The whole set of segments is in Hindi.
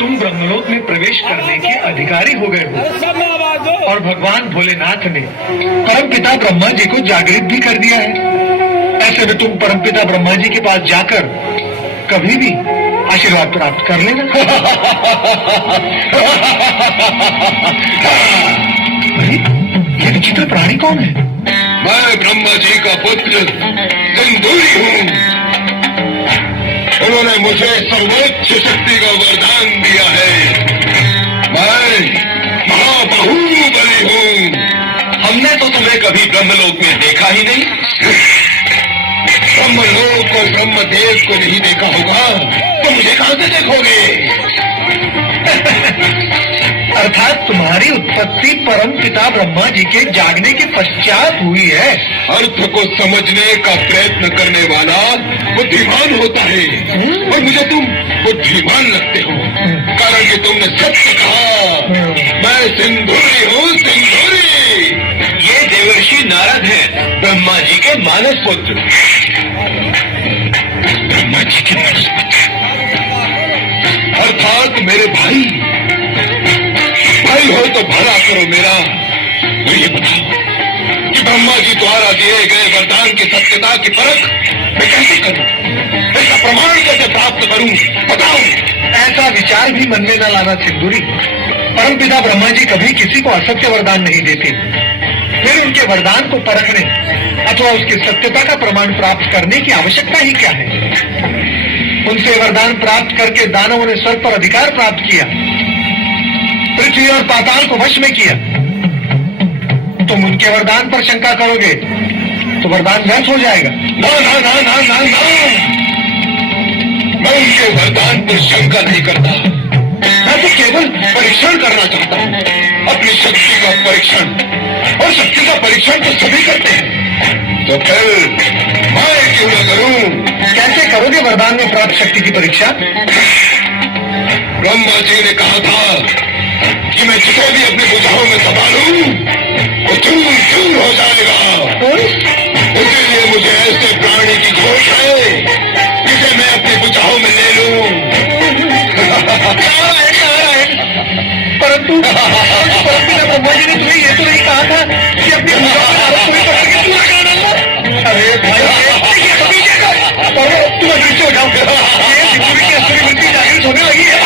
तुम ब्रह्मलोक में प्रवेश करने के अधिकारी हो गए हो और भगवान भोलेनाथ ने परमपिता ब्रह्मा जी को जागृत भी कर दिया है। ऐसे में तुम परमपिता ब्रह्मा जी के पास जाकर कभी भी आशीर्वाद प्राप्त कर लेना। अरे ये विचित्र प्राणी कौन है? मैं ब्रह्मा जी का पुत्र सिंदूरी हूँ। उन्होंने मुझे सर्वोच्च शक्ति का वरदान दिया है। मैं महाबाहुबली हूँ। हमने तो तुम्हें कभी ब्रह्मलोक में देखा ही नहीं। ब्रह्मलोक और ब्रह्मदेव को नहीं देखा होगा तो मुझे कहां से देखोगे? अर्थात तुम्हारी उत्पत्ति परम पिता ब्रह्मा जी के जागने के पश्चात हुई है। अर्थ को समझने का प्रयत्न करने वाला बुद्धिमान होता है और मुझे तुम बुद्धिमान लगते हो, कारण कि तुमने सत्य कहा। मैं सिंदूरी हूँ, सिंदूरी। ये देवर्षि नारद हैं, ब्रह्मा जी के मानस पुत्र। ब्रह्मा जी के मानस पुत्र अर्थात मेरे भाई हो तो भला करो मेरा। तो ये बताओ कि ब्रह्मा जी द्वारा दिए गए वरदान की सत्यता की परख मैं कैसे करूं? इसका प्रमाण कैसे प्राप्त करूं? बताओ। ऐसा विचार भी मन में न लाना सिंदूरी। परमपिता ब्रह्मा जी कभी किसी को असत्य वरदान नहीं देते। फिर उनके वरदान को परखने अथवा उसकी सत्यता का प्रमाण प्राप्त करने की आवश्यकता ही क्या है? उनसे वरदान प्राप्त करके दानवों ने स्वर्ग पर अधिकार प्राप्त किया, पृथ्वी और पाताल को वश में किया। तुम उनके वरदान पर शंका करोगे तो वरदान व्यर्थ हो जाएगा। ना ना ना ना ना ना, मैं उनके वरदान पर शंका नहीं करता। मैं तो केवल परीक्षण करना चाहता हूँ, अपनी शक्ति का परीक्षण। और शक्ति का परीक्षण तो सभी करते हैं, तो फिर मैं क्यों न करूं? कैसे करोगे वरदान में प्राप्त शक्ति की परीक्षा? ब्रह्मा जी ने कहा था कि मैं जिसे भी अपनी भुजाओं में दबा लूं वो चूर चूर हो जाएगा। इसीलिए मुझे ऐसे प्राणी की खोज है जिसे मैं अपनी भुजाओं में ले लूं। परंतु ब्रह्मा जी ने तुम्हें ये तो नहीं कहा था कि अपनी भुजाओं में पूरी करके पूरा कर डालना। अरे भाई तुम अदृश्य हो जाओ। ये सिंदूरी की असली वृत्ति जागृत होने लगी है।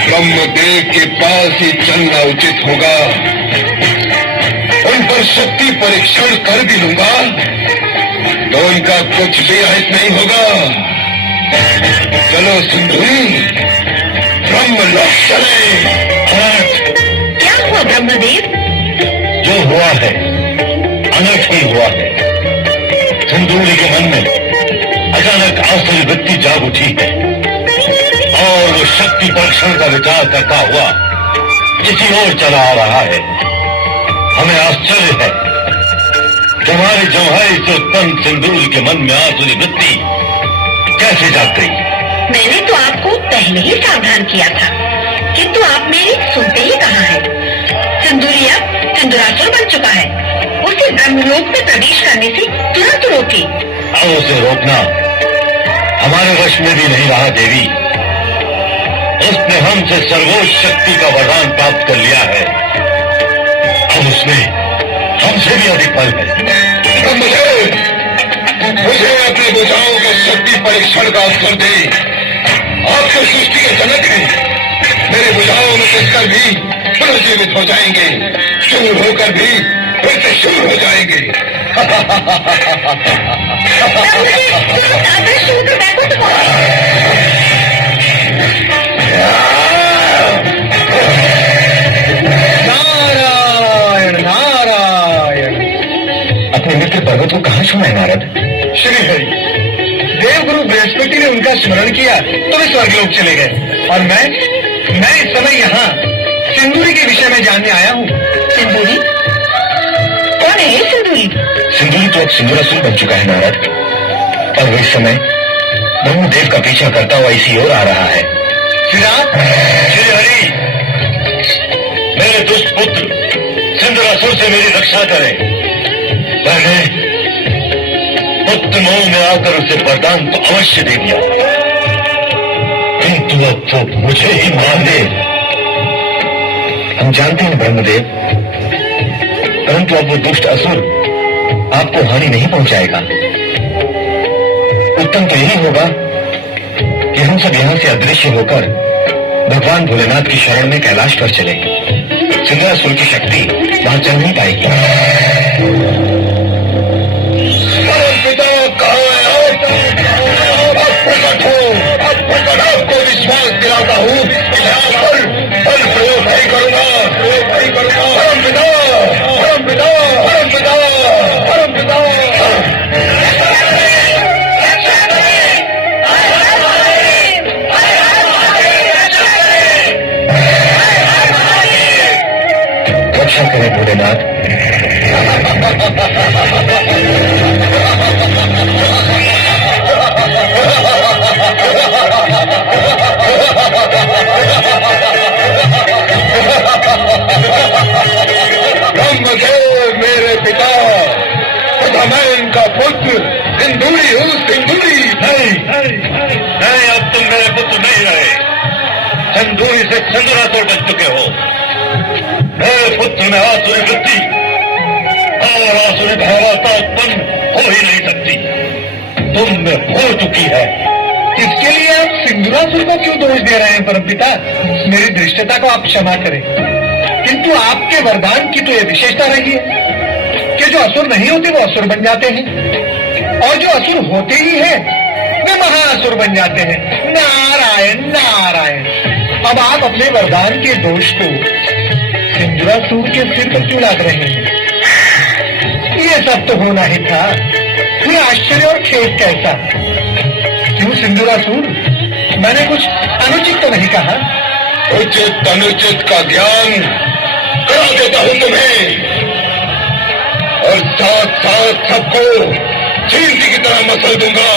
ब्रह्मदेव के पास ही चलना उचित होगा। उन पर शक्ति परीक्षण कर भी लूंगा तो उनका कुछ भी हित नहीं होगा। चलो सिंदूरी, ब्रह्मलोक चले। क्या हुआ ब्रह्मदेव? जो हुआ है अनर्थ ही हुआ है। सिंदूरी के मन में अचानक आसुरी वृत्ति जाग उठी है और वो शक्ति परीक्षण का विचार करता हुआ किसी ओर चला आ रहा है। हमें आश्चर्य है कि हमारे जम्हाई से उत्पन्न सिंदूर के मन में आसुरी वृत्ति कैसे जाग गई। मैंने तो आपको पहले ही सावधान किया था, किंतु आप मेरी सुनते ही कहाँ है। सिंदूरी अब सिंदूरासुर बन चुका है। उसे ब्रह्मलोक में प्रवेश करने से तुरंत रोके। अब उसे रोकना हमारे वश में भी नहीं रहा देवी। उसने हमसे सर्वोच्च शक्ति का वरदान प्राप्त कर लिया है। अब उसमें हमसे भी अधिक बल है। मुझे अपनी भुजाओं के शक्ति परीक्षण का अवसर दे। आपके सृष्टि के जनक हैं। मेरे भुजाओं में घुसकर भी पुनर्जीवित हो जाएंगे, चूर होकर भी फिर से शुरू हो जाएंगे। नारायण नारायण। अपने मित्र पर्वत को कहाँ छोड़ा है नारद? श्री हरि, देवगुरु बृहस्पति ने उनका स्मरण किया तो वे स्वर्गलोक चले गए और मैं इस समय यहाँ सिंदूरी के विषय में जानने आया हूँ। सिंदूरी? कौन है ये सिंदूरी? सिंदूरी तो अब सिंदूरासुर बन चुका है नारद, और इस समय ब्रह्मदेव का पीछा करता हुआ इसी ओर आ रहा है। श्री हरि, मेरे दुष्ट पुत्र सिंदूरासुर से मेरी रक्षा करें। पहले पुत्र मोह में आकर उसे वरदान तो अवश्य दे दिया, किंतु अब तो मुझे ही मार दे। हम जानते हैं ब्रह्मदेव, परंतु अब वो दुष्ट असुर आपको हानि नहीं पहुंचाएगा। उत्तम तो यही होगा कि हम सब यहां से अदृश्य होकर भगवान भोलेनाथ की शरण में कैलाश पर चले। सिंहासुर की शक्ति वहां चल नहीं पाएगी। आपको विश्वास दिलाता हूँ कि यहाँ पर बल प्रयोग नहीं करूंगा, परम पिता, परम पिता, परम पिता, परम पिता। रक्षा करें भोलेनाथ। ब्रह्मदेव मेरे पिता तथा मैं इनका पुत्र सिंदूरी हूँ, सिंदूरी। नहीं, अब तुम मेरे पुत्र नहीं रहे। सिंदूरी से सिंदूरासुर बन चुके हो। मेरे पुत्र में आसुरी वृत्ति और आसुरी भावना उत्पन्न हो ही नहीं सकती। तुम में हो चुकी है। इसके लिए आप सिंदूरासुर को क्यों दोष दे रहे हैं परमपिता? मेरी दृष्टता को आप क्षमा करें, किंतु आपके वरदान की तो यह विशेषता रही है कि जो असुर नहीं होते वो असुर बन जाते हैं, और जो असुर होते ही हैं वे महाअसुर बन जाते हैं। नारायण नारायण। अब आप अपने वरदान के दोष को सिंदूरासुर के सिर पर क्यों लाद रहे हैं? ये सब तो होना ही था। ये आश्चर्य और खेद कैसा? क्यों सिंदूरासुर, मैंने कुछ अनुचित तो नहीं कहा? उचित अनुचित का ज्ञान करा देता हूँ तुम्हें, और साथ साथ सबको चींटी की तरह मसल दूंगा।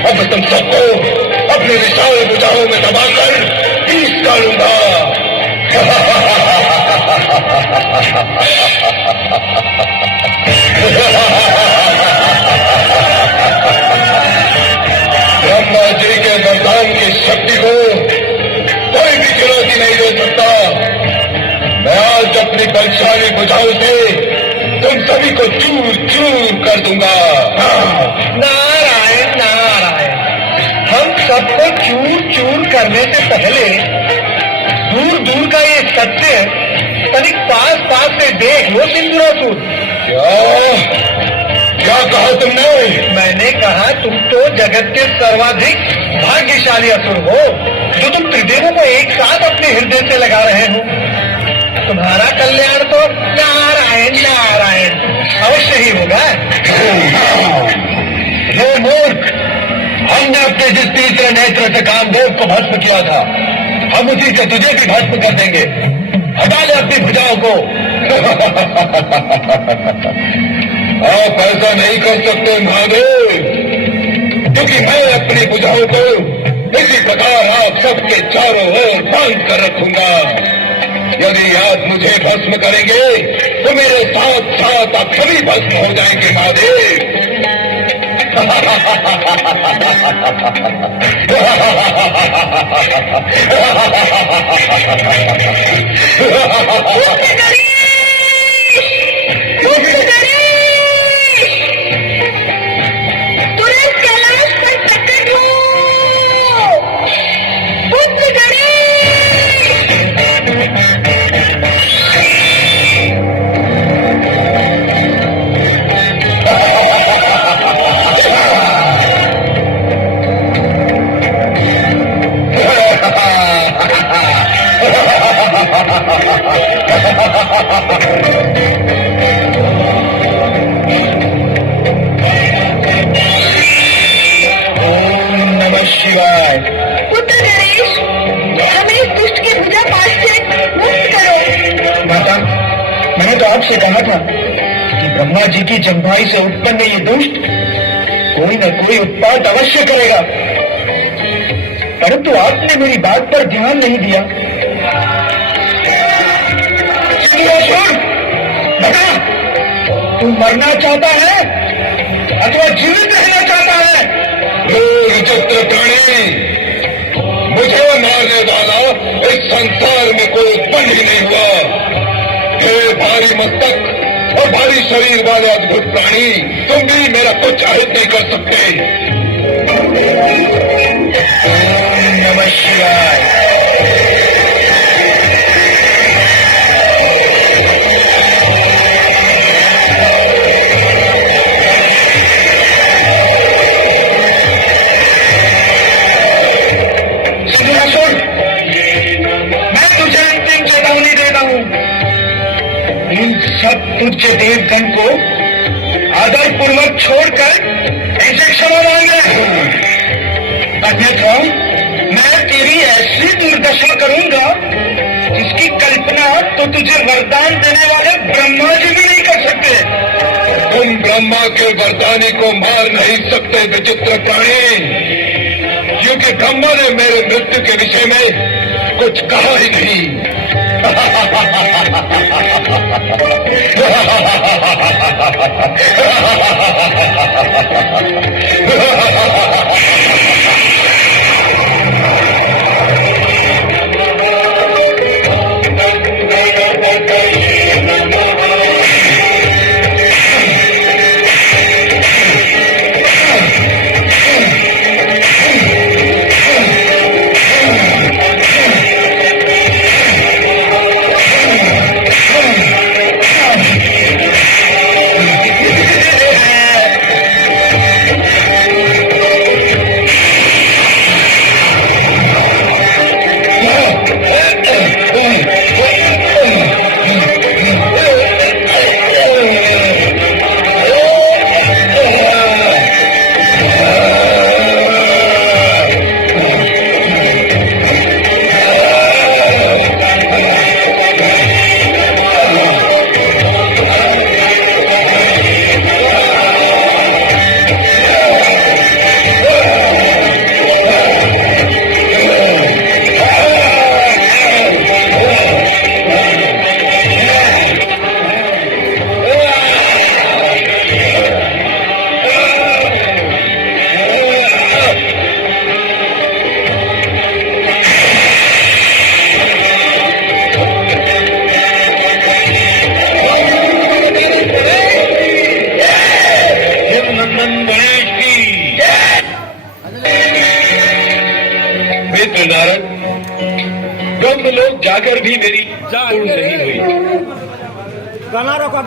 अब तुम सबको अपने विशाल भुजाओं में दबाकर पीस डालूंगा। ब्रह्मा जी के वरदान की शक्ति को कोई भी चुनौती नहीं दे सकता। मैं आज अपनी बलशाली भुजाओं से तुम सभी को चूर चूर कर दूंगा। नारायण नारायण। हम सबको चूर चूर करने से पहले दूर दूर का ये सत्य तनिक पास पास से देख लो सिंदूरासुर। क्या कहा तुमने? मैंने कहा तुम तो जगत के सर्वाधिक भाग्यशाली असुर हो, जो तुम त्रिदेवों को एक साथ अपने हृदय से लगा रहे हो। तुम्हारा कल्याण तो नारायण नारायण अवश्य ही होगा। ये मूर्ख, हमने अपने जिस तीसरे नेत्र से कामदेव को भस्म किया था, हम उसी से तुझे भी भस्म कर देंगे। हटा ले अपनी भुजाओं को। आप ऐसा नहीं कर सकते महादेव, क्योंकि मैं अपनी भुजाओं को इसी प्रकार आप सबके चारों ओर बांध कर रखूंगा। यदि आप मुझे भस्म करेंगे तो मेरे साथ साथ आप सभी भस्म हो जाएंगे महादेव। तुरंत कैलाश पर प्रकट हो। पुत्र ओम नमः शिवाय। पुत्र गणेश, हमें इस दुष्ट के पूजा पाठ से मुक्त करो। माता, मैंने तो आपसे कहा था कि ब्रह्मा जी की जंघाई से उत्पन्न ये दुष्ट कोई न कोई उत्पात अवश्य करेगा, परंतु आपने मेरी बात पर ध्यान नहीं दिया। बता, तू मरना चाहता है अथवा जीवित रहना चाहता है? विचित्र प्राणी, मुझे मारने वाला इस संसार में कोई उत्पन्न ही नहीं हुआ। हे भारी मस्तक और भारी शरीर वाले अद्भुत प्राणी, तुम भी मेरा कुछ अहित नहीं कर सकते। ओम नमः शिवाय। सिंहासुर, मैं तुझे अंतिम चेतावनी देता हूं। इन सब तुच्छ देवगण को आदरपूर्वक छोड़कर ऐसे क्षमा मांगे, अन्यथा मैं तेरी ऐसी दुर्दशा करूंगा जिसकी कल्पना तो तुझे वरदान देने वाले ब्रह्मा जी भी नहीं कर सकते। तुम ब्रह्मा के वरदानी को मार नहीं सकते विचित्र प्राणी, क्योंकि ब्रह्मा ने मेरे मृत्यु के विषय में कुछ कहा ही नहीं। मित्र नारद, ब्रह्मलोक जाकर भी मेरी पूर्ण नहीं हुई। गाना रखो